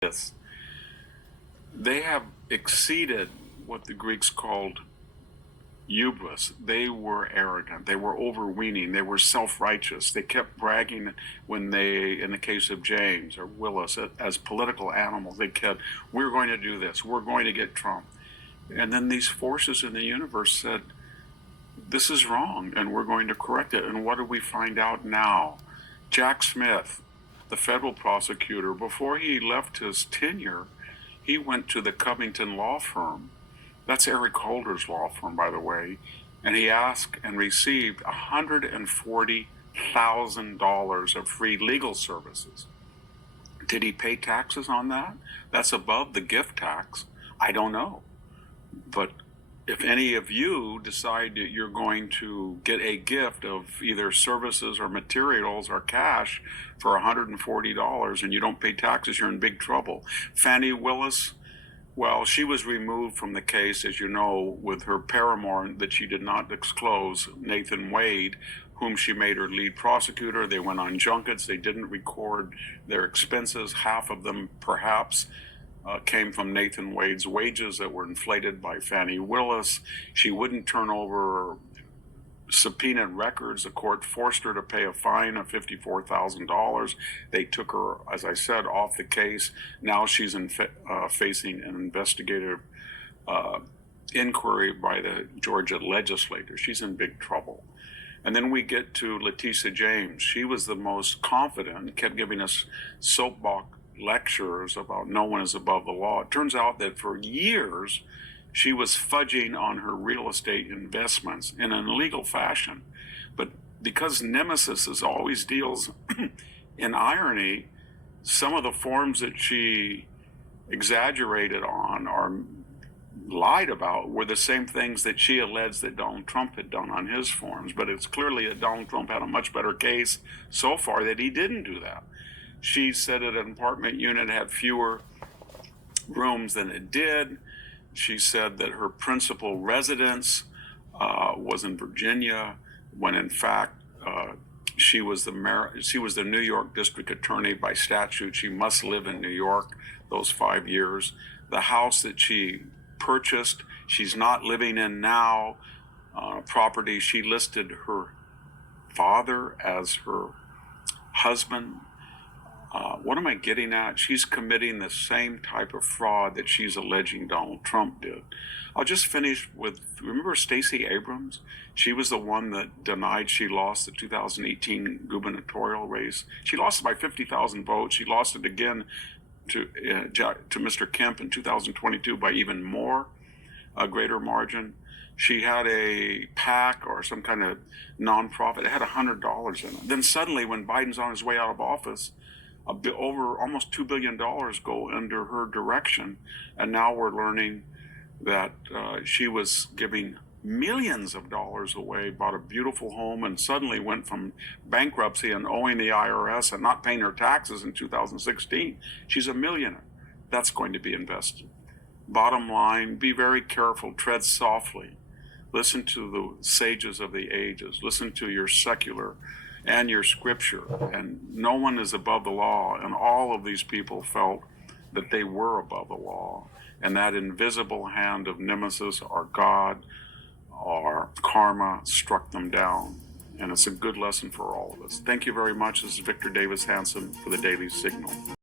this. They have exceeded what the Greeks called hubris. They were arrogant. They were overweening. They were self-righteous. They kept bragging when they, in the case of James or Willis, as political animals, they kept, we're going to do this. We're going to get Trump. And then these forces in the universe said, this is wrong, and we're going to correct it. And what do we find out now? Jack Smith, the federal prosecutor, before he left his tenure, he went to the Covington law firm. That's Eric Holder's law firm, by the way. And he asked and received $140,000 of free legal services. Did he pay taxes on that? That's above the gift tax. I don't know. But if any of you decide that you're going to get a gift of either services or materials or cash for $140 and you don't pay taxes, you're in big trouble. Fani Willis, well, she was removed from the case, as you know, with her paramour that she did not disclose, Nathan Wade, whom she made her lead prosecutor. They went on junkets. They didn't record their expenses. Half of them, perhaps, came from Nathan Wade's wages that were inflated by Fani Willis. She wouldn't turn over subpoenaed records. The court forced her to pay a fine of $54,000. They took her, as I said, off the case. Now she's facing an investigative inquiry by the Georgia legislature. She's in big trouble. And then we get to Letitia James. She was the most confident, kept giving us soapbox lectures about no one is above the law. It turns out that for years, she was fudging on her real estate investments in an illegal fashion. But because Nemesis always deals in irony, some of the forms that she exaggerated on or lied about were the same things that she alleged that Donald Trump had done on his forms. But it's clearly that Donald Trump had a much better case so far that he didn't do that. She said that an apartment unit had fewer rooms than it did. She said that her principal residence was in Virginia, when in fact she was the New York district attorney by statute. She must live in New York those 5 years. The house that she purchased, she's not living in now. Property, she listed her father as her husband. What am I getting at? She's committing the same type of fraud that she's alleging Donald Trump did. I'll just finish with, remember Stacey Abrams? She was the one that denied she lost the 2018 gubernatorial race. She lost it by 50,000 votes. She lost it again to Mr. Kemp in 2022 by even more, a greater margin. She had a PAC or some kind of nonprofit. It had $100 in it. Then suddenly, when Biden's on his way out of office, over almost $2 billion go under her direction. And now we're learning that she was giving millions of dollars away, bought a beautiful home, and suddenly went from bankruptcy and owing the IRS and not paying her taxes in 2016. She's a millionaire. That's going to be invested. Bottom line, be very careful, tread softly. Listen to the sages of the ages. Listen to your secular and your scripture, and no one is above the law, and all of these people felt that they were above the law, and that invisible hand of Nemesis or God or karma struck them down, and it's a good lesson for all of us. Thank you very much. This is Victor Davis Hanson for the Daily Signal.